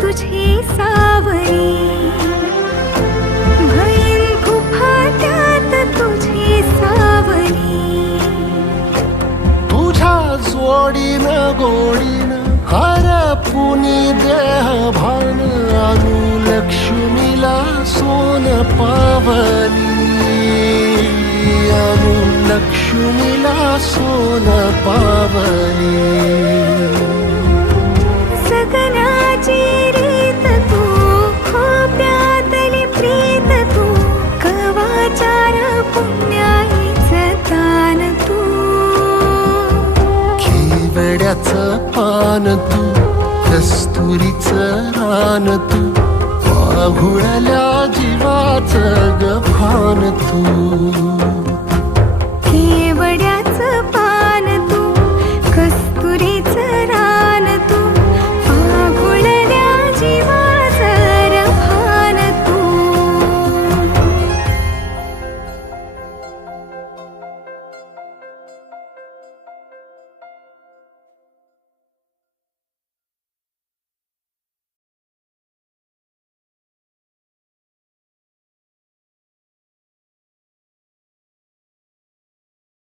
तुझी सावरी, भैल गुफाट्यात तुझी सावरी. तुझ्या जोडीनं गोडीनं हरपुनी देह भान आणू लक्ष्मीला सोन पावली, आणू लक्ष्मीला सोन पावली. सगनाची रीत तू, खोप्यातली प्रीत तू, कवाचार पुण्याईचं दान तू. केवड्याचं पान तू, कस्तुरीचं रान तू, आघुळल्या जीवाचं गभान तू.